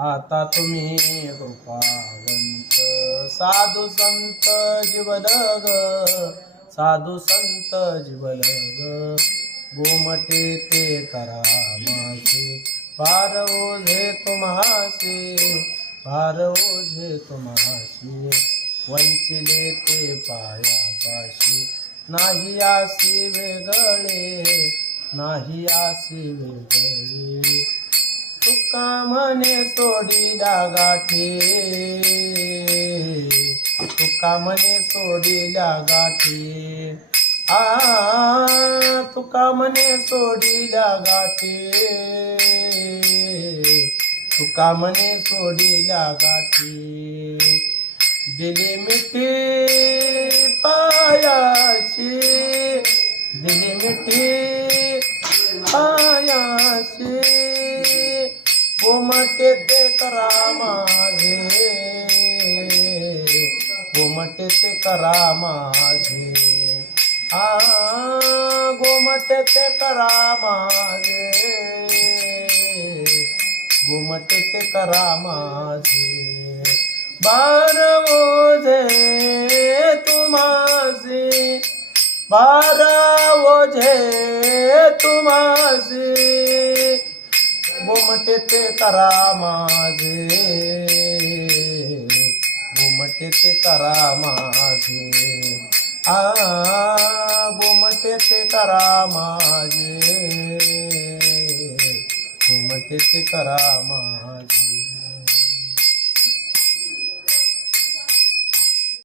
आता तुम्ही कृपावंत साधू संत जीवलग साधू संत जीवलग गोमटे ते करा माझे फार ओझे तुम्हासे फार ओझे तुम्हाशी वंचिले ते पायापाशी नाही आसी वेगळे नाही आसी वेगळे. तुका म्हणे सोडी गाठी. तुका म्हणे सोडिल्या गाठी. आ तुका म्हणे सोडी गाठी. तुका म्हणे सोडिल्या गाठी. दिली मिठी पायाशी. दिली मिठी पाया घुमटे ते करा माझे घुमटे ते करा माझे हा घुमटे ते करा माझे घुमटे ते करा माझे बार ओझे तुमासे बारा ओझे तुमासे ते करा माझे. घुमटे ते करा माझे. आ घुमटे ते करा माझे. घुमटे ते करा माझे.